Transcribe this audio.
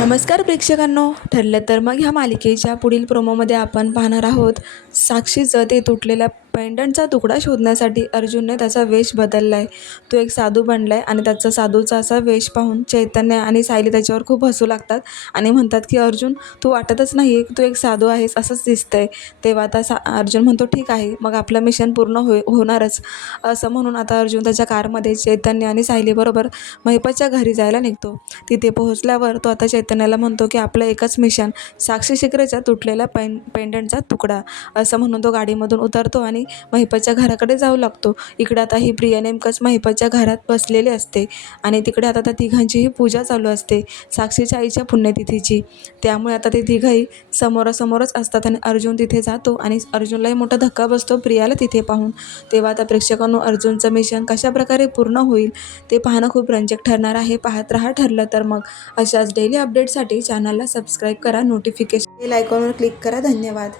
नमस्कार प्रेक्षकांनो, ठरलं तर मग ह्या मालिकेच्या पुढील प्रोमोमध्ये आपण पाहणार आहोत साक्षीचं ते तुटलेल्या पेंडंटचा तुकडा शोधण्यासाठी अर्जुनने त्याचा वेश बदलला आहे. तो एक साधू बनला आहे आणि त्याचा साधूचा असा वेश पाहून चैतन्य आणि सायली त्याच्यावर खूप हसू लागतात आणि म्हणतात की अर्जुन, तू वाटतच नाही आहे की तू एक साधू आहेस, असंच दिसतंय. तेव्हा आता अर्जुन म्हणतो ठीक आहे, मग आपलं मिशन पूर्ण होणारच. असं म्हणून आता अर्जुन त्याच्या कारमध्ये चैतन्य आणि सायलीबरोबर महिपाच्या घरी जायला निघतो. तिथे पोहोचल्यावर तो आता चैतन्याला म्हणतो की आपलं एकच मिशन, साक्षी शिकरेच्या तुटलेल्या पेंडंटचा तुकडा. असं म्हणून तो गाडीमधून उतरतो आणि महिपाच्या घराकडे जाऊ लागतो. इकडे आता ही प्रिया नेमकंच महिपाच्या घरात बसलेली असते आणि तिकडे आता त्या तिघांचीही पूजा चालू असते, साक्षीच्या आईच्या पुण्यतिथीची. त्यामुळे आता ते तिघंही समोरासमोरच असतात आणि अर्जुन तिथे जातो आणि अर्जुनलाही मोठा धक्का बसतो प्रियाला तिथे पाहून. तेव्हा आता प्रेक्षकांनो, अर्जुनचं मिशन कशाप्रकारे पूर्ण होईल ते पाहणं खूप रंजक ठरणार आहे. पाहत राहा ठरलं तर मग. अशाच डेली अपडेटसाठी चॅनलला सबस्क्राईब करा, नोटिफिकेशन बेल आयकॉनवर क्लिक करा. धन्यवाद.